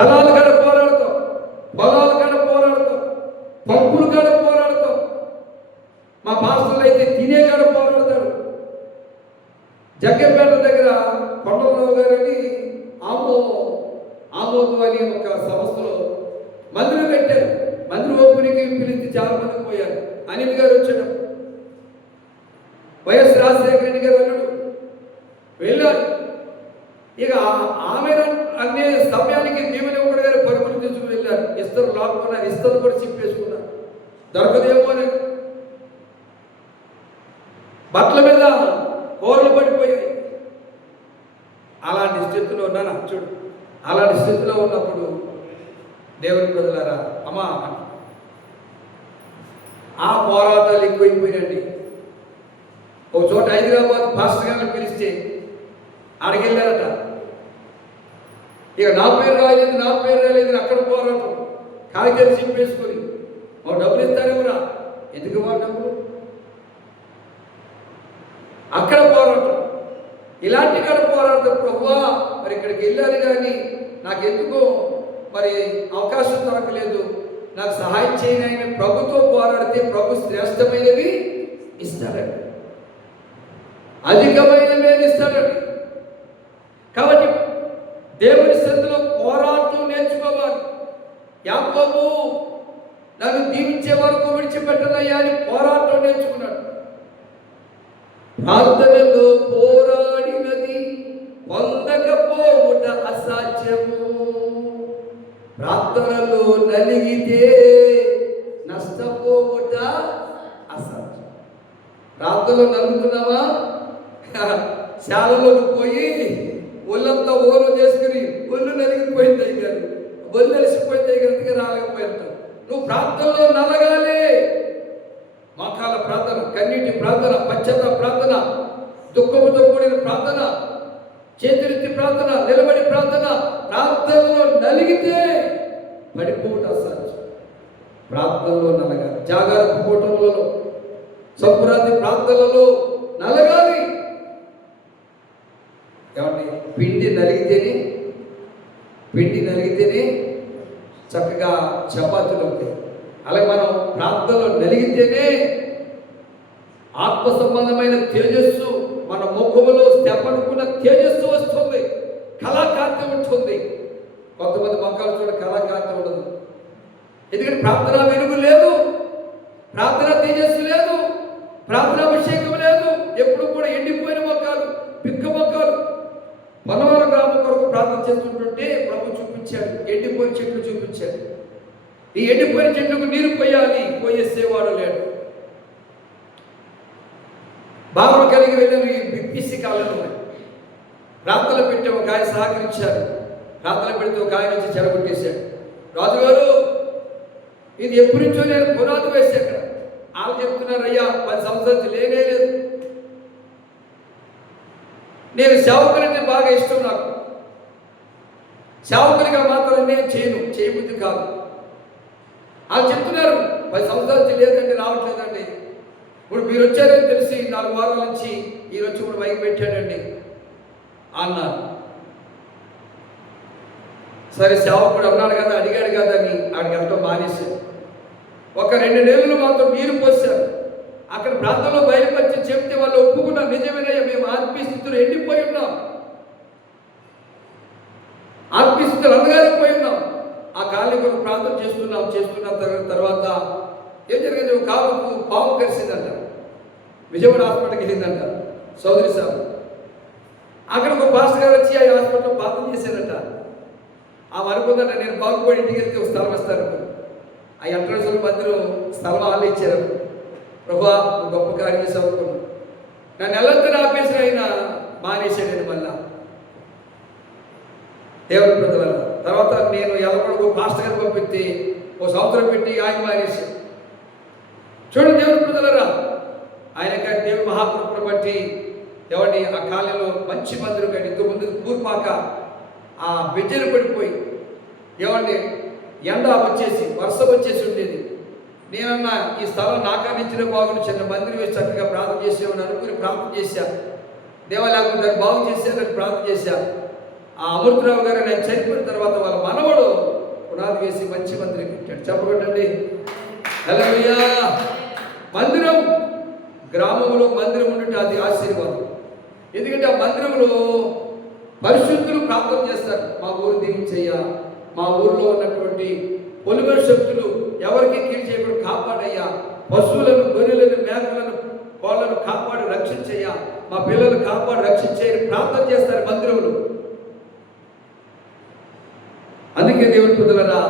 పొలాల కాడ పోరాడతాం, పొలాల కాడ పోరాడతాం, పంపుల కాడ పోరాడతాం. మా పాస్టర్లు అయితే తినే కాడ పోరాడతాడు. జగ్గపేట దగ్గర కొండలరావు గారని ఆమోదు అని ఒక సంస్థలో మందిరం పెట్టారు. మందిరం ఓపెనింగ్కి పిలిచి చాలా మంది పోయారు. అనిల్ గారు వచ్చాడు, వైఎస్ రాజశేఖర రెడ్డి గారు అన్నాడు, వెళ్ళారు. ఇక ఆమె అనే సమయానికి దేవుని గారు పరుగులు తీసుకుని వెళ్ళారు. ఇస్తరు లాక్కున్నారు, ఇస్తరు కూడా చిప్పేసుకున్నారు. దొరకదేమో అని బట్టల మీద కూరలు పడిపోయాయి. అలాంటి స్థితిలో ఉన్నాను చూడు. అలాంటి స్థితిలో ఉన్నప్పుడు దేవుని ప్రజలారా, అమ్మా ఆ పోరాటాలు ఎక్కువైపోయినండి. ఒక చోట హైదరాబాద్ పాస్టర్ గారిని పిలిస్తే అడిగెళ్ళారట. ఇక నా పేరు రాలేదు అక్కడ పోరాటం. కాగితాలు చింపేసుకొని మా డబ్బులు ఇస్తారేమరా, ఎందుకు మా డబ్బులు, అక్కడ పోరాటం. ఇలాంటి కాడ పోరాటం. ప్రభువా మరి ఇక్కడికి వెళ్ళాలి కానీ నాకెందుకో మరి అవకాశం దొరకలేదు, నాకు సహాయం చేయని ప్రభుతో పోరాడితే ప్రభు శ్రేష్టమైనవి ఇస్తాడండి, అధికమైన మేలు ఇస్తాడండి. కాబట్టి దేవుని సన్నిధిలో పోరాటం నేర్చుకోవాలి. యాకోబు నన్ను దీవించే వరకు విడిచిపెట్టనయ్యా అని పోరాటం నేర్చుకున్నాడు. ప్రార్థనలో పోరాడినది పొందకపోవుట అసాధ్యము, ప్రార్థనలో నలిగితే నష్టపోవుట అసాధ్యం. ప్రార్థనలో నలుగుతున్నావా, శాలలోకి పోయి ఒళ్ళంతా ఓలో చేసుకుని ఒళ్ళు నలిగిపోయింది అయ్యారు, ఒళ్ళు అలసిపోయింది అయ్యారు, రాలేకపోయింది. నువ్వు ప్రార్థనలో నలగాలి. మోకాల ప్రార్థన, కన్నీటి ప్రార్థన, పశ్చాత్తాప ప్రార్థన, దుఃఖముతో కూడిన ప్రార్థన, చేతులెత్తి ప్రార్థన, నిలబడి ప్రార్థన. ప్రార్థనలో నలిగితే పడిపోవట అసాధ్యం. ప్రార్థనలో నలగాలి. జాగరణ కూటములలో, సంక్రాంతి ప్రార్థనలలో నలగాలి. ఏమండి, పిండి నలిగితేనే చక్కగా చపాతీలు అవుతాయి. అలాగే మనం ప్రార్థనలో నలిగితేనే ఆత్మ సంబంధమైన తేజస్సు మన ముఖములో తెప్పనుకున్న తేజస్సు వస్తుంది, కళాకాంతి ఉంటుంది. కొంతమంది మొక్కలు చూడ కళాకాంతి ఉండదు, ఎందుకంటే ప్రార్థన వెలుగు లేదు, ప్రార్థన తేజస్సు లేదు, ప్రార్థన అభిషేకం లేదు. ఎప్పుడు కూడా ఎండిపోయిన మొక్కలు, పిక్క మొక్కలు. మనవరం గ్రామం కొరకు ప్రార్థన చేస్తుంటుంటే ప్రభు చూపించాడు, ఎండిపోయిన చెట్లు చూపించాడు. ఈ ఎండిపోయిన చెట్లకు నీరు పోయాలి, పోయేసేవాడు లేడు. భావన కలిగి వెళ్ళిన ఈ బిపిసి కాలంలో ప్రార్థనలు పెట్టి ఒక ఆయన సహకరించారు. ప్రార్థనలు పెడితే ఒక ఆయన వచ్చి చెడగొట్టేశాడు. రాజుగారు, ఇది ఎప్పటి నుంచో నేను పునాది వేసి అక్కడ వాళ్ళు చెప్తున్నారు, అయ్యా 10 సంవత్సరాలు లేదు, నేను సేవకులంటే బాగా ఇష్టం, నాకు సేవకునిగా మాత్రం నేను చేయబుద్ధి కాదు. వాళ్ళు చెప్తున్నారు 10 సంవత్సరాలు లేదండి, రావట్లేదండి. ఇప్పుడు మీరు వచ్చారని తెలిసి 4 వారాల నుంచి ఈరోజు ఇప్పుడు మైకి పెట్టాడండి అన్నారు. సరే సేవకుడు అన్నాడు కదా, అడిగాడు కదా అని ఆడికి వెళ్ళటం మానేశాడు. ఒక 2 నెలలు మాత్రం నీరు పోసారు. అక్కడ ప్రాంతంలో బయలుపరిచి చెప్తే వాళ్ళు ఒప్పుకున్నారు, నిజమేనయ్యా మేము ఆత్మీయ స్థితిలో ఎండిపోయి ఉన్నాం, ఆత్మీయ స్థితిలో అందగారిపోయి ఉన్నాం. ఆ కాలనీ ప్రాంతం చేస్తున్న తర్వాత ఏం జరిగింది, కాలుకు పాము కరిసిందంట, విజయవాడ హాస్పిటల్కి వెళ్ళిందంట సోదరి సాబ్. అక్కడ ఒక పాస్టర్ గారు వచ్చి ఆ హాస్పిటల్లో ప్రార్థన చేశారట. ఆమె అనుకుందంట, నేను బాగుపడి ఇంటికి వెళ్తే ఒక స్థలం ఇస్తారు. ఆ ఎంట్రన్స్ల మధ్యలో స్థలం వాళ్ళు ఇచ్చారు. ప్రభా గొప్ప కార్యం చదువుకున్నాను, నన్ను ఎల్లంతా ఆపేసిన ఆయన మానేశాడని మళ్ళా దేవుని ప్రజల. తర్వాత నేను ఎల్లప్పుడు పాస్టర్ గారు పంపిస్తే ఓ సంవత్సరం పెట్టి ఆయన మానేశాడు. చూడండి దేవుని ప్రజలరా, ఆయన గారి దేవుని మహాకృపను బట్టి ఎవరిని ఆ కాలంలో మంచి మందిరం కానీ ఇంతకుముందు కూర్పాక ఆ బెజ్జలు పడిపోయి ఏమండి ఎండ వచ్చేసి వర్షం వచ్చేసి ఉండేది. నేనన్నా ఈ స్థలం నాకానించిన బాగుంది, చిన్న మందిరం వేసి చక్కగా ప్రార్థన చేసేవాడిని అనుకుని ప్రార్థన చేశాను. దేవాలయం దాన్ని బాగు చేశానని ప్రార్థన చేశాను. ఆ అమృతరావు గారు నేను చనిపోయిన తర్వాత వాళ్ళ మనవడు వేసి మంచి మందిరం కట్టాడు. చెప్పకండి హల్లెలూయా. మందిరం, గ్రామంలో మందిరం ఉంటే అది ఆశీర్వాదం. ఎందుకంటే ఆ మందిరంలో పరిశుద్ధులు ప్రార్థన చేస్తారు. మా ఊరు దీవించయ్యా, మా ఊరిలో ఉన్నటువంటి పొలిమేర శక్తులు ఎవరికి కీడు చేయకుండా కాపాడయ్యా, పశువులను, గొర్రెలను, మేకలను, కోళ్ళను కాపాడి రక్షించయ్యా, మా పిల్లలు కాపాడి రక్షించేయని ప్రార్థన చేస్తారు మందిరంలో. అందుకే దేవుని పిల్లలారా,